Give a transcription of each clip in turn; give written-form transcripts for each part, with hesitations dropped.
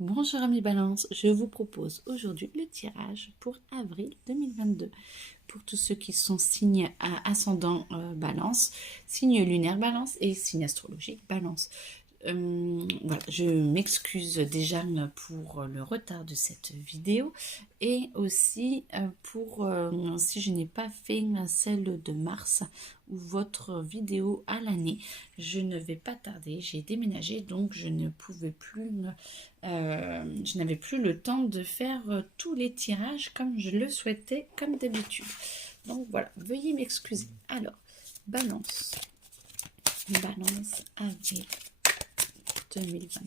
Bonjour amis Balance, je vous propose aujourd'hui le tirage pour avril 2022. Pour tous ceux qui sont signes ascendant Balance, signe lunaire Balance et signe astrologique Balance. Voilà, je m'excuse déjà pour le retard de cette vidéo et aussi pour si je n'ai pas fait celle de mars ou votre vidéo à l'année. Je ne vais pas tarder, j'ai déménagé donc je ne pouvais plus, je n'avais plus le temps de faire tous les tirages comme je le souhaitais comme d'habitude. Donc voilà, veuillez m'excuser. Alors, balance avril 2022.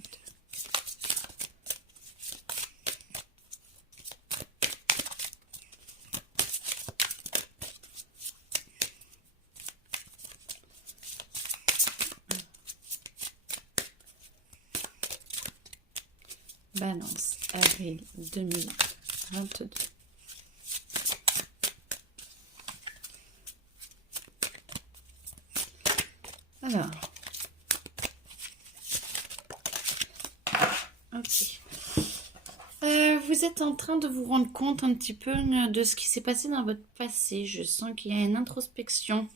Balance avril 2022. Alors, ok. Vous êtes en train de vous rendre compte un petit peu de ce qui s'est passé dans votre passé. Je sens qu'il y a une introspection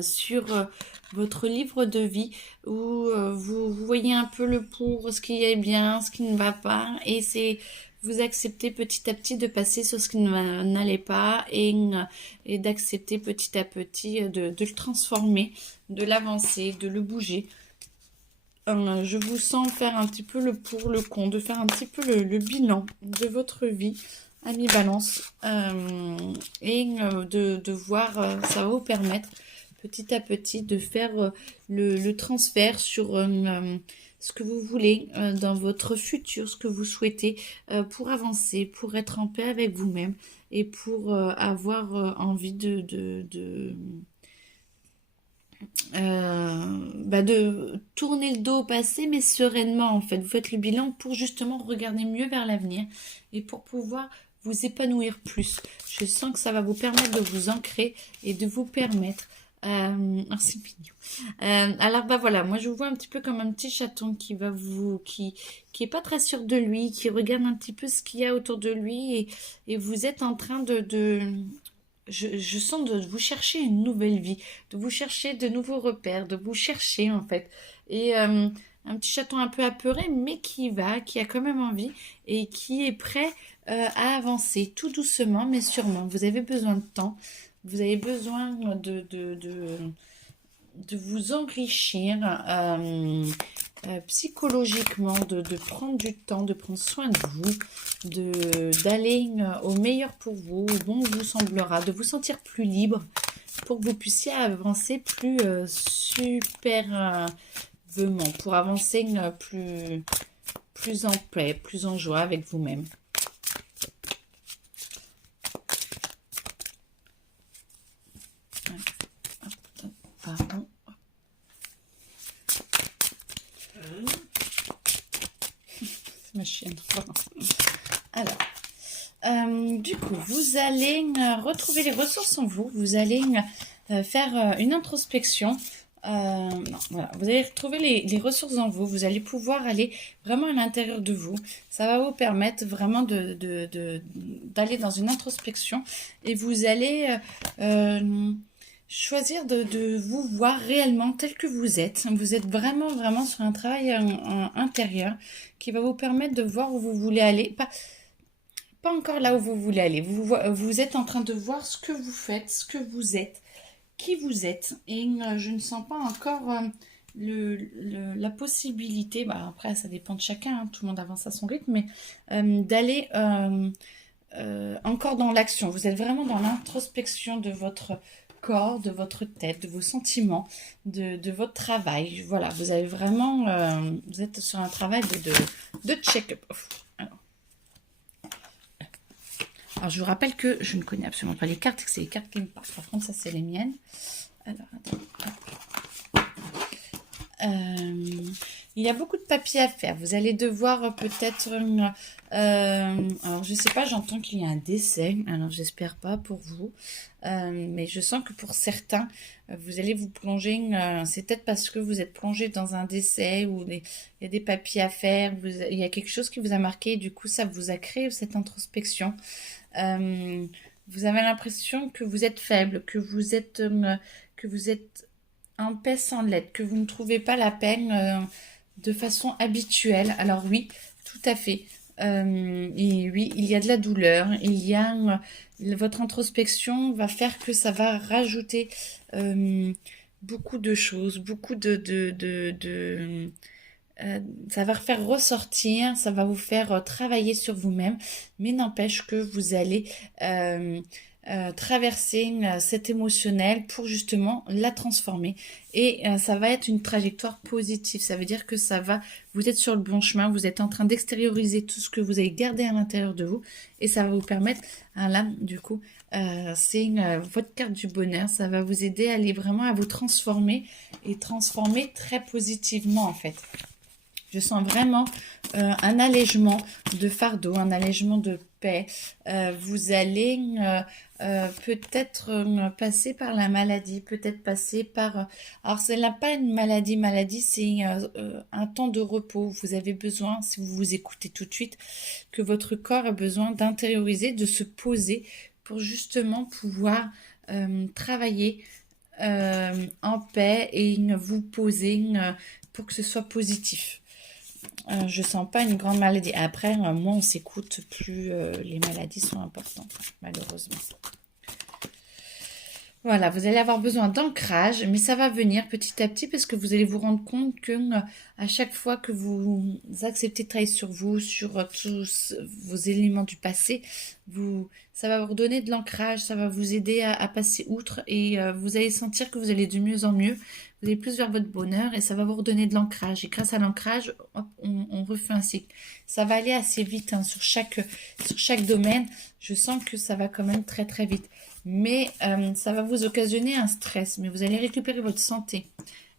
sur votre livre de vie où vous voyez un peu le pour, ce qui est bien, ce qui ne va pas, et c'est vous acceptez petit à petit de passer sur ce qui n'allait pas et d'accepter petit à petit de le transformer, de l'avancer, de le bouger. Je vous sens faire un petit peu le pour, le contre, de faire un petit peu le bilan de votre vie, ami Balance, et de voir, ça va vous permettre petit à petit de faire le transfert sur ce que vous voulez dans votre futur, ce que vous souhaitez pour avancer, pour être en paix avec vous-même et pour avoir envie de tourner le dos au passé, mais sereinement en fait. Vous faites le bilan pour justement regarder mieux vers l'avenir et pour pouvoir vous épanouir plus. Je sens que ça va vous permettre de vous ancrer et de vous permettre... c'est mignon. Alors voilà, moi je vous vois un petit peu comme un petit chaton qui va qui est pas très sûr de lui, qui regarde un petit peu ce qu'il y a autour de lui et vous êtes en train je sens de vous chercher une nouvelle vie, de vous chercher de nouveaux repères, de vous chercher en fait. Et un petit chaton un peu apeuré, mais qui a quand même envie et qui est prêt à avancer tout doucement, mais sûrement. Vous avez besoin de temps, vous avez besoin de vous enrichir psychologiquement, de prendre du temps, de prendre soin de vous, d'aller au meilleur pour vous, au bon vous semblera, de vous sentir plus libre pour que vous puissiez avancer plus superbement, pour avancer plus en paix, plus en joie avec vous-même. Pardon. C'est ma chienne. Alors, du coup, vous allez retrouver les ressources en vous. Vous allez faire une introspection. Voilà, vous allez retrouver les ressources en vous. Vous allez pouvoir aller vraiment à l'intérieur de vous. Ça va vous permettre vraiment d'aller dans une introspection et vous allez choisir de vous voir réellement tel que vous êtes. Vous êtes vraiment sur un travail intérieur qui va vous permettre de voir où vous voulez aller. Pas encore là où vous voulez aller. Vous êtes en train de voir ce que vous faites, ce que vous êtes, qui vous êtes. Et je ne sens pas encore la possibilité, après ça dépend de chacun, hein, tout le monde avance à son rythme, mais d'aller encore dans l'action. Vous êtes vraiment dans l'introspection de votre corps, de votre tête, de vos sentiments, de votre travail. Voilà, vous avez vraiment, vous êtes sur un travail de check-up. Alors, je vous rappelle que je ne connais absolument pas les cartes, que c'est les cartes qui me parlent. Par contre, ça, c'est les miennes. Alors, attends. Il y a beaucoup de papier à faire. Vous allez devoir peut-être... alors, je sais pas, j'entends qu'il y a un décès. Alors, j'espère pas pour vous. Mais je sens que pour certains, vous allez vous plonger. C'est peut-être parce que vous êtes plongé dans un décès ou il y a des papiers à faire. Il y a quelque chose qui vous a marqué. Et du coup, ça vous a créé cette introspection. Vous avez l'impression que vous êtes faible, que vous êtes en paix sans l'être, que vous ne trouvez pas la peine de façon habituelle. Alors oui, tout à fait. Et oui, il y a de la douleur. Votre introspection va faire que ça va rajouter beaucoup de choses, beaucoup ça va faire ressortir, ça va vous faire travailler sur vous-même, mais n'empêche que vous allez traverser cet émotionnel pour justement la transformer. Et ça va être une trajectoire positive. Ça veut dire que vous êtes sur le bon chemin, vous êtes en train d'extérioriser tout ce que vous avez gardé à l'intérieur de vous, et ça va vous permettre, là, du coup, c'est votre carte du bonheur. Ça va vous aider à aller vraiment à vous transformer et transformer très positivement en fait. Je sens vraiment un allègement de fardeau, un allègement de paix. Vous allez peut-être passer par la maladie, peut-être passer par... alors, ce n'est pas une maladie, c'est un temps de repos. Vous avez besoin, si vous vous écoutez tout de suite, que votre corps a besoin d'intérioriser, de se poser pour justement pouvoir travailler en paix et vous poser pour que ce soit positif. Je sens pas une grande maladie. Après, moins on s'écoute, plus les maladies sont importantes, malheureusement. Voilà, vous allez avoir besoin d'ancrage, mais ça va venir petit à petit parce que vous allez vous rendre compte que à chaque fois que vous acceptez de travailler sur vous, sur tous vos éléments du passé, ça va vous redonner de l'ancrage, ça va vous aider à passer outre et vous allez sentir que vous allez de mieux en mieux, vous allez plus vers votre bonheur et ça va vous redonner de l'ancrage. Et grâce à l'ancrage, on refait un cycle. Ça va aller assez vite sur chaque domaine. Je sens que ça va quand même très très vite. Mais ça va vous occasionner un stress. Mais vous allez récupérer votre santé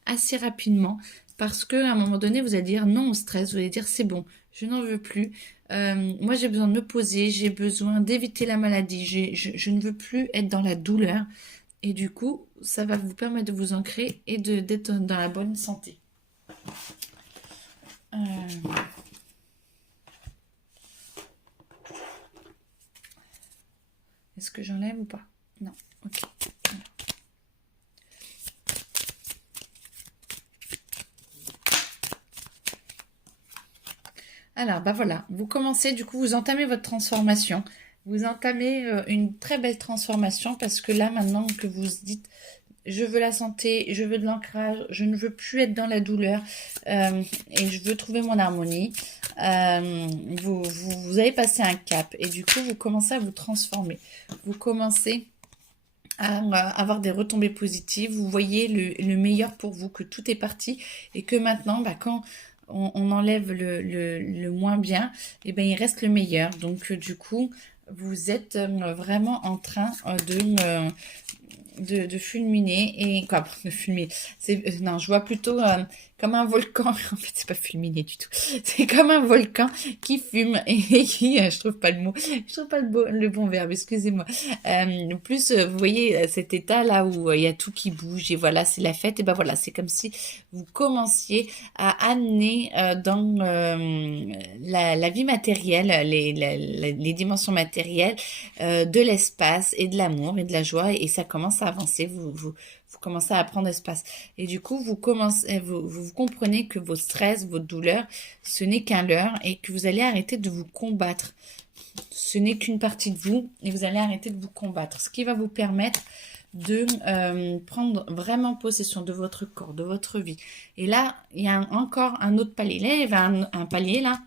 assez rapidement parce qu'à un moment donné, vous allez dire non au stress. Vous allez dire c'est bon, je n'en veux plus. Moi, j'ai besoin de me poser. J'ai besoin d'éviter la maladie. Je ne veux plus être dans la douleur. Et du coup, ça va vous permettre de vous ancrer et d'être dans la bonne santé. Est-ce que j'enlève ou pas? Non. Ok. Alors, bah voilà. Vous commencez, du coup, vous entamez votre transformation. Vous entamez une très belle transformation parce que là, maintenant que vous dites je veux la santé, je veux de l'ancrage, je ne veux plus être dans la douleur et je veux trouver mon harmonie. Vous avez passé un cap et du coup, vous commencez à vous transformer. Vous commencez à avoir des retombées positives. Vous voyez le meilleur pour vous, que tout est parti et que maintenant, bah, quand on enlève le moins bien, et ben il reste le meilleur. Donc, du coup, vous êtes vraiment en train de fulminer et quoi de fulminer non, je vois plutôt comme un volcan. En fait, c'est pas fulminer du tout, c'est comme un volcan qui fume et qui je trouve pas le mot, je trouve pas le bon verbe, excusez-moi. Plus vous voyez cet état là où il y a tout qui bouge et voilà, c'est la fête. Et ben voilà, c'est comme si vous commenciez à amener dans la vie matérielle, les dimensions matérielles, de l'espace et de l'amour et de la joie, et ça commence à avancer. Vous commencez à prendre espace et du coup vous comprenez que vos stress, vos douleurs, ce n'est qu'un leurre et que vous allez arrêter de vous combattre. Ce n'est qu'une partie de vous et vous allez arrêter de vous combattre, ce qui va vous permettre de prendre vraiment possession de votre corps, de votre vie. Et là, il y a encore un autre palier. Là, il y avait un palier là.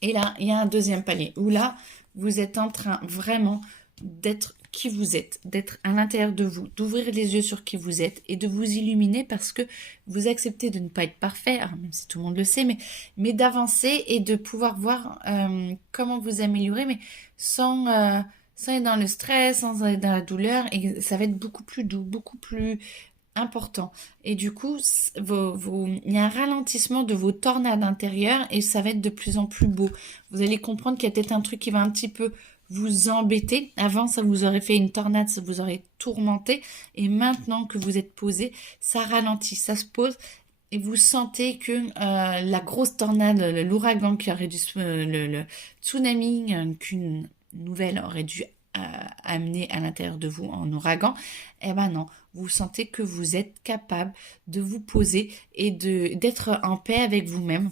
Et là, il y a un deuxième palier où là, vous êtes en train vraiment d'être qui vous êtes, d'être à l'intérieur de vous, d'ouvrir les yeux sur qui vous êtes et de vous illuminer parce que vous acceptez de ne pas être parfait, alors même si tout le monde le sait, mais d'avancer et de pouvoir voir comment vous améliorer, mais sans être dans le stress, sans être dans la douleur, et ça va être beaucoup plus doux, beaucoup plus important. Et du coup, il y a un ralentissement de vos tornades intérieures et ça va être de plus en plus beau. Vous allez comprendre qu'il y a peut-être un truc qui va un petit peu vous embêter. Avant, ça vous aurait fait une tornade, ça vous aurait tourmenté. Et maintenant que vous êtes posé, ça ralentit, ça se pose. Et vous sentez que la grosse tornade, l'ouragan qui aurait dû, le tsunami qu'une nouvelle aurait dû amener à l'intérieur de vous en ouragan, eh ben non, vous sentez que vous êtes capable de vous poser et d'être en paix avec vous-même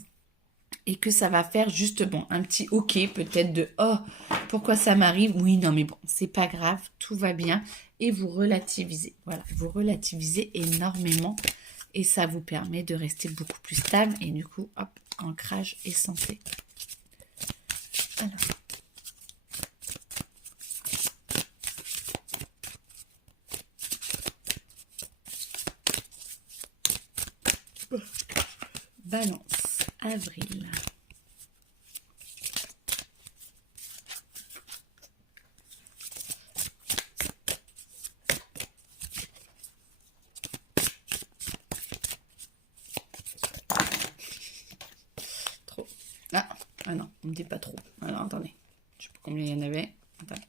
et que ça va faire juste bon un petit ok peut-être de oh pourquoi ça m'arrive, oui non mais bon c'est pas grave, tout va bien et vous relativisez, voilà, vous relativisez énormément et ça vous permet de rester beaucoup plus stable et du coup hop, ancrage et santé. Alors Balance, avril. Trop. Ah non, on ne dit pas trop. Alors attendez, je sais pas combien il y en avait. Attendez.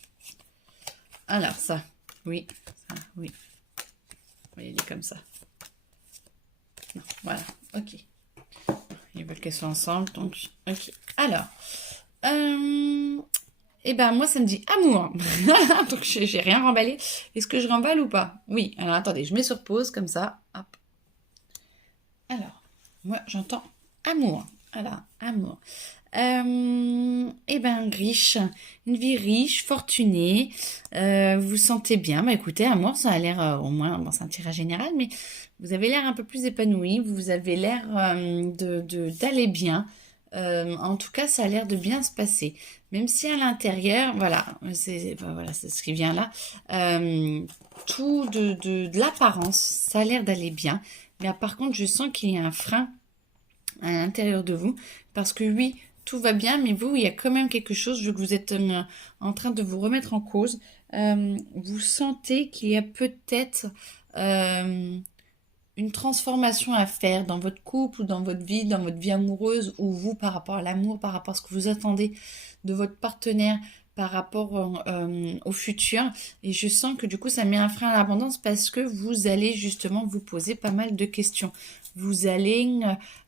Alors ça, oui, ça, oui. Il est comme ça. Non, voilà, ok. Ils veulent qu'elles soient ensemble, donc ok. Alors, et ben moi ça me dit amour. Donc j'ai rien remballé. Est-ce que je remballe ou pas? Oui. Alors attendez, je mets sur pause comme ça. Hop. Alors, moi j'entends amour. Alors, amour. Et ben riche, une vie riche, fortunée, vous vous sentez bien. Bah écoutez, amour, ça a l'air au moins, bon, c'est un tirage général, mais vous avez l'air un peu plus épanoui, vous avez l'air d'aller bien. En tout cas, ça a l'air de bien se passer. Même si à l'intérieur, voilà, voilà, c'est ce qui vient là. Tout de l'apparence, ça a l'air d'aller bien. Mais par contre, je sens qu'il y a un frein à l'intérieur de vous. Parce que oui, tout va bien, mais vous, il y a quand même quelque chose, vu que vous êtes en train de vous remettre en cause. Vous sentez qu'il y a peut-être une transformation à faire dans votre couple ou dans votre vie amoureuse, ou vous par rapport à l'amour, par rapport à ce que vous attendez de votre partenaire, par rapport au futur. Et je sens que du coup, ça met un frein à l'abondance parce que vous allez justement vous poser pas mal de questions. Vous allez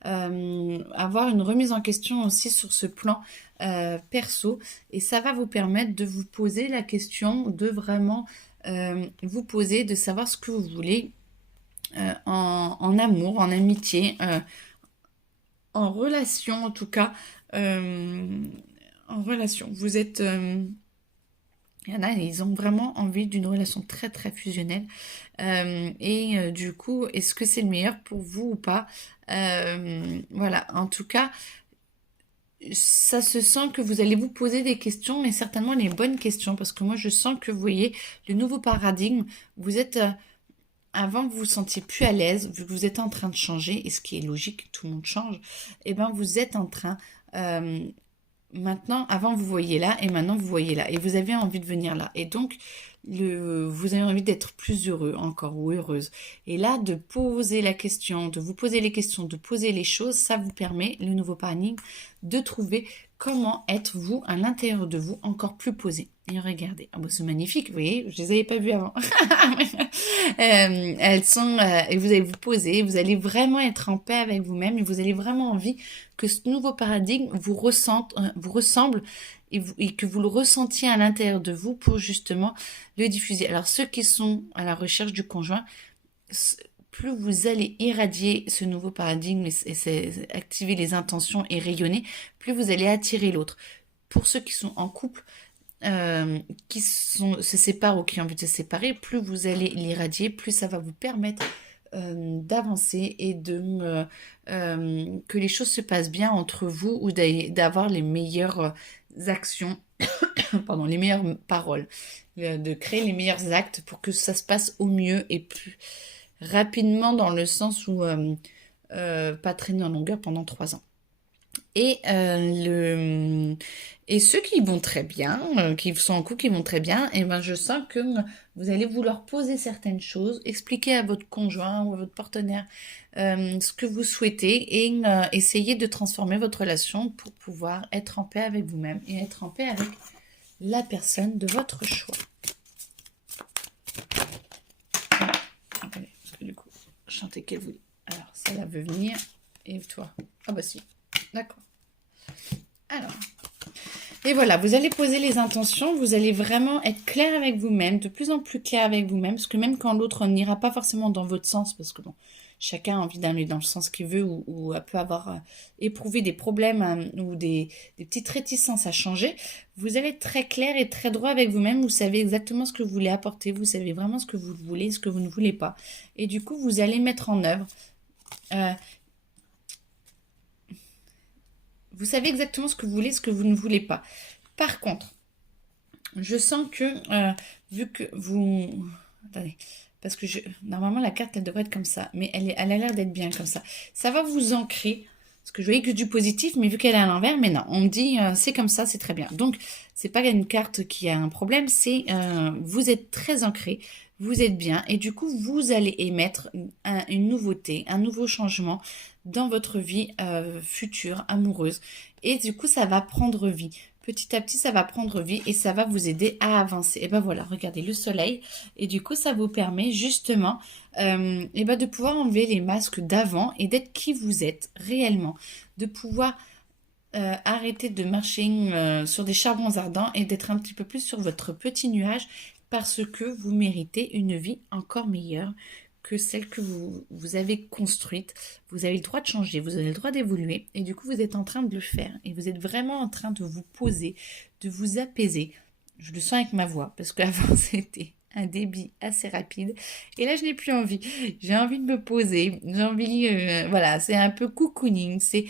avoir une remise en question aussi sur ce plan perso. Et ça va vous permettre de vous poser la question, de vraiment vous poser, de savoir ce que vous voulez en amour, en amitié, en relation en tout cas. En relation. Vous êtes... il y en a, ils ont vraiment envie d'une relation très très fusionnelle. Du coup, est-ce que c'est le meilleur pour vous ou pas? Voilà, en tout cas, ça se sent que vous allez vous poser des questions, mais certainement les bonnes questions, parce que moi je sens que vous voyez le nouveau paradigme, vous êtes... avant, vous vous sentiez plus à l'aise, vu que vous êtes en train de changer, et ce qui est logique, tout le monde change, et bien vous êtes en train... maintenant, avant vous voyez là, et maintenant vous voyez là, et vous avez envie de venir là. Et donc, vous avez envie d'être plus heureux encore, ou heureuse. Et là, de poser la question, de vous poser les questions, de poser les choses, ça vous permet, le nouveau paradigme, de trouver comment être vous, à l'intérieur de vous, encore plus posé. Et regardez, oh, bah, c'est magnifique, vous voyez, je les avais pas vues avant. Elles sont, et vous allez vous poser, vous allez vraiment être en paix avec vous-même, et vous avez vraiment envie que ce nouveau paradigme vous ressemble, et que vous le ressentiez à l'intérieur de vous pour justement le diffuser. Alors ceux qui sont à la recherche du conjoint, plus vous allez irradier ce nouveau paradigme et activer les intentions et rayonner, plus vous allez attirer l'autre. Pour ceux qui sont en couple, se séparent ou qui ont envie de se séparer, plus vous allez l'irradier, plus ça va vous permettre d'avancer et que les choses se passent bien entre vous, ou d'avoir les meilleures actions, pardon, les meilleures paroles, de créer les meilleurs actes pour que ça se passe au mieux et plus rapidement, dans le sens où pas traîner en longueur pendant 3 ans. Et ceux qui vont très bien, qui sont en couple, qui vont très bien, et ben je sens que vous allez vouloir poser certaines choses, expliquer à votre conjoint ou à votre partenaire ce que vous souhaitez et essayer de transformer votre relation pour pouvoir être en paix avec vous-même et être en paix avec la personne de votre choix. Attendez, parce que du coup, chanter qu'elle voulait. Alors, ça là veut venir. Et toi? Ah bah si. D'accord. Alors. Et voilà, vous allez poser les intentions, vous allez vraiment être clair avec vous-même, de plus en plus clair avec vous-même, parce que même quand l'autre n'ira pas forcément dans votre sens, parce que bon, chacun a envie d'aller dans le sens qu'il veut ou peut avoir éprouvé des problèmes ou des petites réticences à changer, vous allez être très clair et très droit avec vous-même, vous savez exactement ce que vous voulez apporter, vous savez vraiment ce que vous voulez, ce que vous ne voulez pas. Et du coup, vous allez mettre en œuvre. Vous savez exactement ce que vous voulez, ce que vous ne voulez pas. Par contre, je sens que, vu que vous... Attendez, parce que normalement, la carte, elle devrait être comme ça. Mais elle a l'air d'être bien comme ça. Ça va vous ancrer. Parce que je voyais que du positif, mais vu qu'elle est à l'envers, mais non, on me dit, c'est comme ça, c'est très bien. Donc, c'est pas une carte qui a un problème, c'est vous êtes très ancré, vous êtes bien, et du coup, vous allez émettre une nouveauté, un nouveau changement dans votre vie future, amoureuse. Et du coup, ça va prendre vie. Petit à petit, ça va prendre vie et ça va vous aider à avancer. Et ben voilà, regardez le soleil. Et du coup, ça vous permet justement et ben de pouvoir enlever les masques d'avant et d'être qui vous êtes réellement. De pouvoir arrêter de marcher sur des charbons ardents et d'être un petit peu plus sur votre petit nuage parce que vous méritez une vie encore meilleure que celle que vous avez construite. Vous avez le droit de changer, vous avez le droit d'évoluer et du coup vous êtes en train de le faire et vous êtes vraiment en train de vous poser, de vous apaiser. Je le sens avec ma voix parce qu'avant c'était un débit assez rapide et là je n'ai plus envie. J'ai envie de me poser, j'ai envie, voilà, c'est un peu cocooning, c'est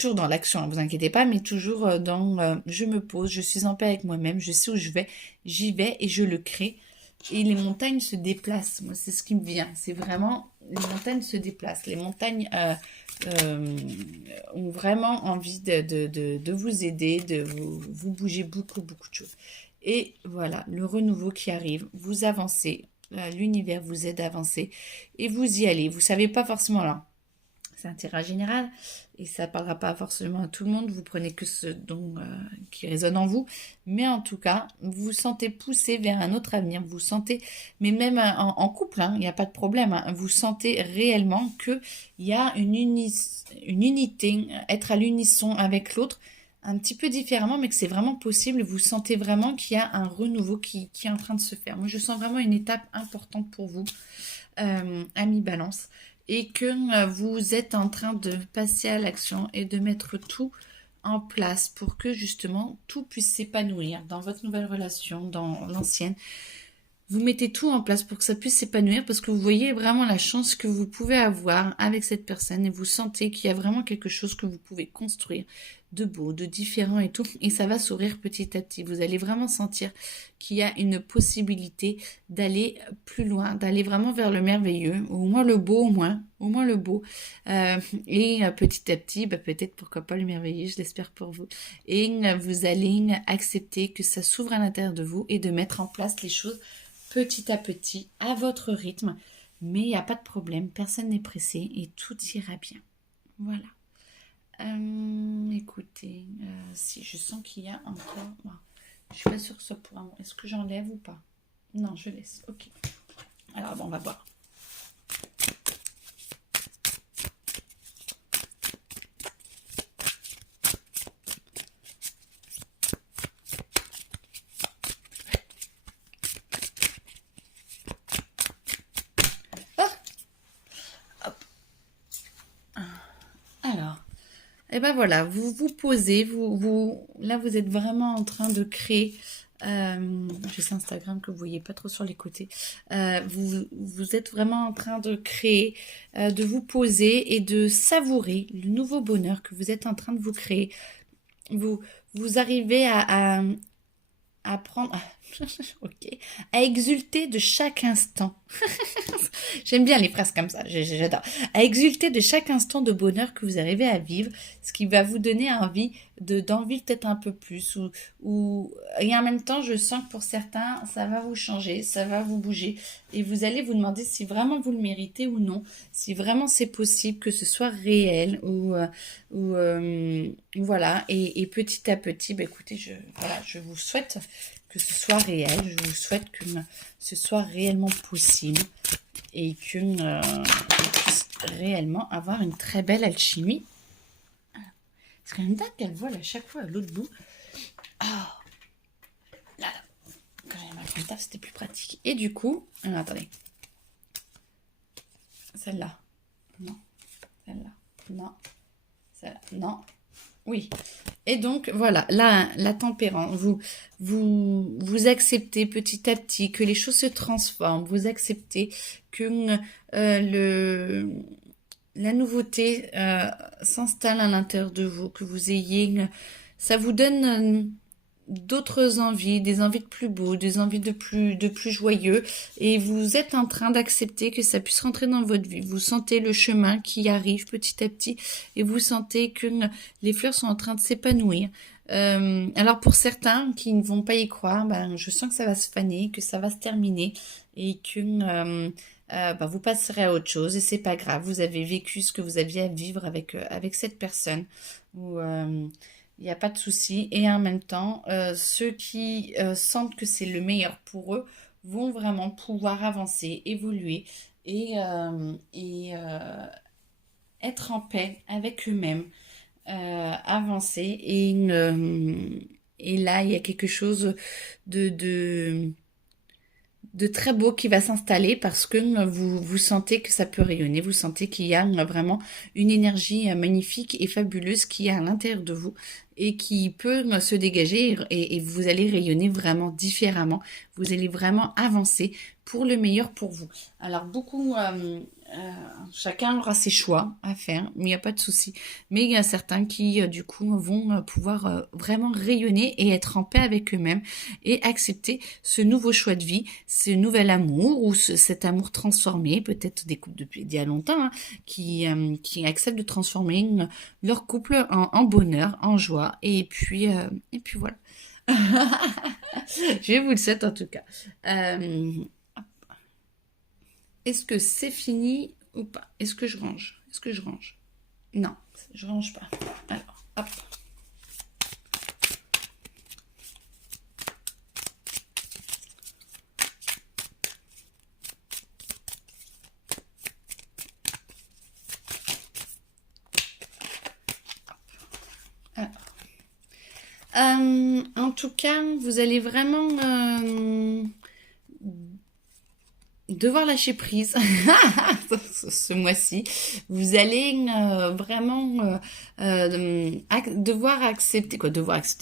toujours dans l'action, ne vous inquiétez pas, mais toujours dans je me pose, je suis en paix avec moi-même, je sais où je vais, j'y vais et je le crée. Et les montagnes se déplacent. Moi, c'est ce qui me vient. C'est vraiment, les montagnes se déplacent. Les montagnes ont vraiment envie de vous aider, de vous bouger beaucoup, beaucoup de choses. Et voilà, le renouveau qui arrive. Vous avancez. L'univers vous aide à avancer. Et vous y allez. Vous savez pas forcément là. C'est un tirage général et ça ne parlera pas forcément à tout le monde. Vous prenez que ce qui résonne en vous. Mais en tout cas, vous vous sentez poussé vers un autre avenir. Vous sentez, mais même en couple, il n'y a pas de problème. Vous sentez réellement qu'il y a une unité, être à l'unisson avec l'autre, un petit peu différemment, mais que c'est vraiment possible. Vous sentez vraiment qu'il y a un renouveau qui est en train de se faire. Moi, je sens vraiment une étape importante pour vous, amis Balance. Et que vous êtes en train de passer à l'action et de mettre tout en place pour que justement tout puisse s'épanouir dans votre nouvelle relation, dans l'ancienne. Vous mettez tout en place pour que ça puisse s'épanouir parce que vous voyez vraiment la chance que vous pouvez avoir avec cette personne et vous sentez qu'il y a vraiment quelque chose que vous pouvez construire de beau, de différent et tout. Et ça va s'ouvrir petit à petit. Vous allez vraiment sentir qu'il y a une possibilité d'aller plus loin, d'aller vraiment vers le merveilleux, au moins le beau, au moins le beau. Et petit à petit, peut-être pourquoi pas le merveilleux, je l'espère pour vous. Et vous allez accepter que ça s'ouvre à l'intérieur de vous et de mettre en place les choses petit à petit, à votre rythme, mais il n'y a pas de problème, personne n'est pressé et tout ira bien. Voilà. Écoutez, si je sens qu'il y a encore... Bon, je suis pas sûre que ce soit pour un moment. Est-ce que j'enlève ou pas? Non, je laisse. Ok. Alors, bon, on va voir. Alors, et ben voilà, vous vous posez, là vous êtes vraiment en train de créer, je sais Instagram que vous voyez pas trop sur les côtés, vous êtes vraiment en train de créer, de vous poser et de savourer le nouveau bonheur que vous êtes en train de vous créer. Vous arrivez à prendre, ok, à exulter de chaque instant J'aime bien les phrases comme ça, j'adore. À exulter de chaque instant de bonheur que vous arrivez à vivre, ce qui va vous donner envie d'en vivre peut-être un peu plus. Et en même temps, je sens que pour certains, ça va vous changer, ça va vous bouger. Et vous allez vous demander si vraiment vous le méritez ou non, si vraiment c'est possible que ce soit réel voilà. Et petit à petit, bah, écoutez, voilà, je vous souhaite que ce soit réel, je vous souhaite que ce soit réellement possible et qu'on puisse réellement avoir une très belle alchimie. C'est quand même dingue qu'elle vole à chaque fois à l'autre bout. Oh, là, quand j'avais marqué le taf, c'était plus pratique. Et du coup, alors, attendez. Celle-là. Non. Celle-là. Non. Celle-là. Non. Oui. Et donc, voilà, là, la tempérance, vous acceptez petit à petit que les choses se transforment, vous acceptez que la nouveauté s'installe à l'intérieur de vous, que vous ayez, ça vous donne d'autres envies, des envies de plus beau, des envies de plus joyeux, et vous êtes en train d'accepter que ça puisse rentrer dans votre vie. Vous sentez le chemin qui arrive petit à petit, et vous sentez que les fleurs sont en train de s'épanouir. Alors pour certains qui ne vont pas y croire, ben, je sens que ça va se faner, que ça va se terminer, et que ben, vous passerez à autre chose, et c'est pas grave. Vous avez vécu ce que vous aviez à vivre avec cette personne. Ou il n'y a pas de souci. Et en même temps, ceux qui sentent que c'est le meilleur pour eux vont vraiment pouvoir avancer, évoluer et être en paix avec eux-mêmes, avancer. Et là, il y a quelque chose de très beau qui va s'installer parce que vous sentez que ça peut rayonner, vous sentez qu'il y a vraiment une énergie magnifique et fabuleuse qui est à l'intérieur de vous et qui peut se dégager et vous allez rayonner vraiment différemment, vous allez vraiment avancer pour le meilleur pour vous. Alors beaucoup, chacun aura ses choix à faire, mais il n'y a pas de souci. Mais il y a certains qui du coup vont pouvoir vraiment rayonner et être en paix avec eux-mêmes et accepter ce nouveau choix de vie, ce nouvel amour ou cet amour transformé, peut-être des couples depuis il y a longtemps, hein, qui acceptent de transformer leur couple en bonheur, en joie, et puis voilà. Je vous le souhaite en tout cas. Est-ce que c'est fini ou pas? Est-ce que je range? Est-ce que je range? Non, je range pas. Alors, hop. En tout cas, vous allez vraiment devoir lâcher prise ce mois-ci. Vous allez vraiment devoir accepter,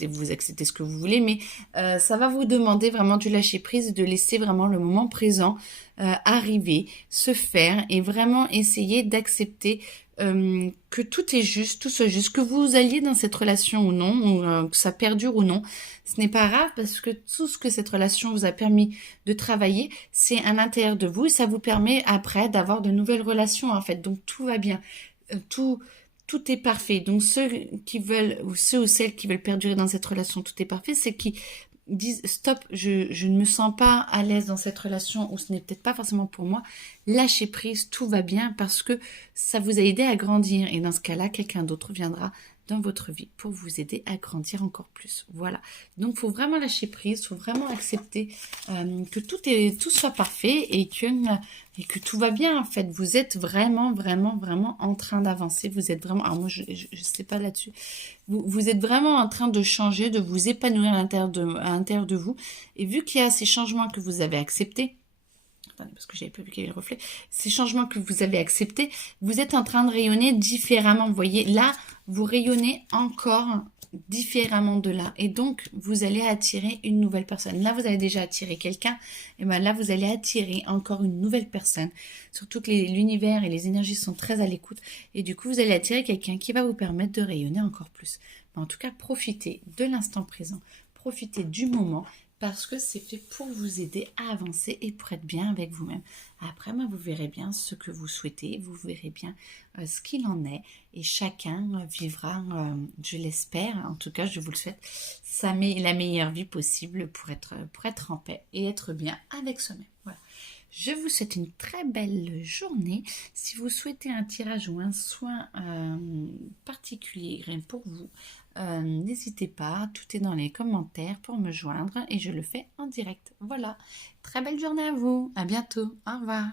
vous acceptez ce que vous voulez, mais ça va vous demander vraiment du lâcher prise, de laisser vraiment le moment présent arriver, se faire et vraiment essayer d'accepter que tout est juste, tout soit juste, que vous alliez dans cette relation ou non, ou que ça perdure ou non, ce n'est pas grave parce que tout ce que cette relation vous a permis de travailler, c'est à l'intérieur de vous et ça vous permet après d'avoir de nouvelles relations en fait. Donc tout va bien, tout est parfait. Donc ceux qui veulent ou ceux ou celles qui veulent perdurer dans cette relation, tout est parfait, c'est qui disent stop, je ne me sens pas à l'aise dans cette relation ou ce n'est peut-être pas forcément pour moi, lâchez prise, tout va bien parce que ça vous a aidé à grandir et dans ce cas-là, quelqu'un d'autre viendra dans votre vie pour vous aider à grandir encore plus. Voilà. Donc, il faut vraiment lâcher prise, il faut vraiment accepter que tout soit parfait et que tout va bien en fait. Vous êtes vraiment, vraiment, vraiment en train d'avancer. Vous êtes vraiment, alors moi je sais pas là-dessus, vous êtes vraiment en train de changer, de vous épanouir à l'intérieur de vous. Et vu qu'il y a ces changements que vous avez acceptés, attendez, parce que j'avais pas vu qu'il y avait le reflet, ces changements que vous avez acceptés, vous êtes en train de rayonner différemment. Vous voyez, là, vous rayonnez encore différemment de là. Et donc, vous allez attirer une nouvelle personne. Là, vous avez déjà attiré quelqu'un. Et bien là, vous allez attirer encore une nouvelle personne. Surtout que l'univers et les énergies sont très à l'écoute. Et du coup, vous allez attirer quelqu'un qui va vous permettre de rayonner encore plus. Mais en tout cas, profitez de l'instant présent. Profitez du moment parce que c'est fait pour vous aider à avancer et pour être bien avec vous-même. Après, moi, vous verrez bien ce que vous souhaitez, vous verrez bien ce qu'il en est, et chacun vivra, je l'espère, en tout cas, je vous le souhaite, la meilleure vie possible pour être en paix et être bien avec soi-même. Voilà. Je vous souhaite une très belle journée. Si vous souhaitez un tirage ou un soin particulier rien pour vous, n'hésitez pas, tout est dans les commentaires pour me joindre et je le fais en direct. Voilà, très belle journée à vous, à bientôt, au revoir.